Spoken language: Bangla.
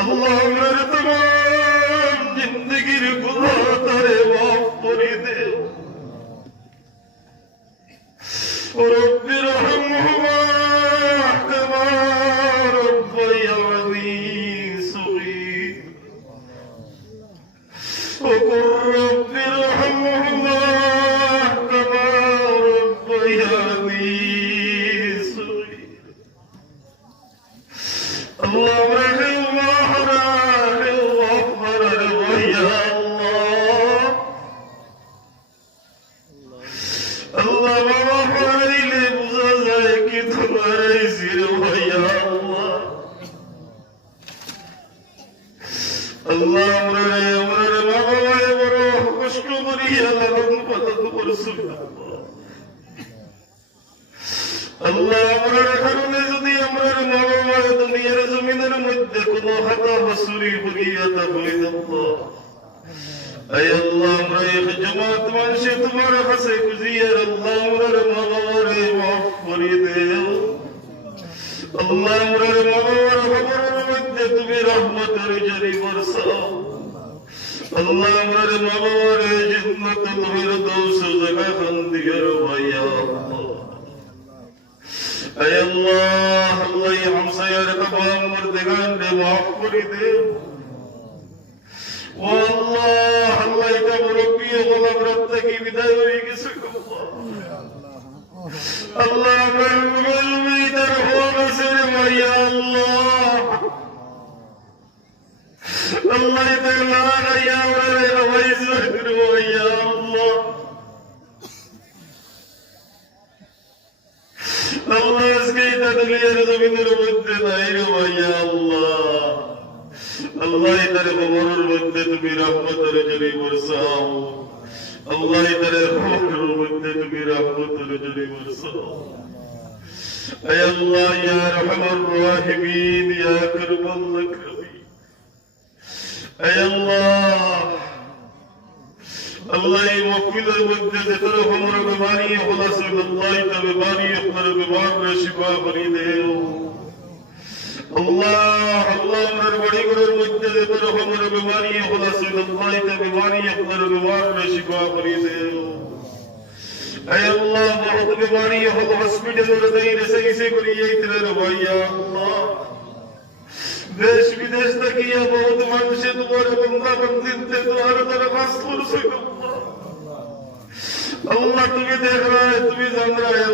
আল্লাহ আমার तमाम जिंदगीर गुनाह तारे माफ करे दे रब्बि रहमहुमा कमा रब्बयानी सगीर وقل رب ارحمهما كما ربياني صغير اللهم ارحمهما يا الله الله ما حالي بزازك تمہارے سر يا الله الله امرنا বাবা বড় কষ্ট করি আল্লাহর মদদ করছুন আল্লাহ আমরার কারণে যদি আমরার মা-বাবা দুনিয়ার জমিনের মধ্যে কোনো খাতা হাসুরি বুনিয়াত হইল আল্লাহ আয় আল্লাহ আমরা এক জামাত মানুষে তোমার কাছে খুঁজিয়ার আল্লাহ আমরার মা-বাবারে মাফ করে দেও আল্লাহ আমরার মা-বাবার খবরের মধ্যে তুমি রহমতের ঝরি বরসাও আল্লাহ আমার মা-বাবারে জান্নাতুল ফিরদাউস জায়গা খান দিও ভাইয়া আয় আল্লাহ আল্লাহ হামসায়ার तमाम মুর্দেগান রে মাফ করে দে ও আল্লাহ আল্লাহ এটা মুরব্বি গোলাম রব থেকে বিদায় হয়ে গেছে আল্লাহ আমার মোবাইল মেয়েদের হওয়া গেছে ভাইয়া আল্লাহ الله يدلنا يا ولد ويزهر يا الله الله اسكيت الدنيا زمين المد داير يا الله الله يدر خبر المد برحمة رجلي مرساو الله يدر خبر المد برحمة رجلي مرساو يا الله يا رحم الراحمين يا كرم الأكرمين أي الله الله مقبل المدد طرف عمر بیماری خلاص الله تباري اخبر بیمار شفا فريده الله الله عمر بڑی گرر مدد طرف عمر بیماری خلاص الله تباري اخبر بیمار شفا فريده أي الله بہت بیماری خود ہاسپٹل ردین صحیح سے کریے اتنا روایا اللہ দেশ বিদেশ থেকে বহুত মানুষে তোমার বন্ধা বন্দিতে তোমার দরখাস্ত করছে আল্লাহ তুমি দেখ রहा है তুমি জান रहा है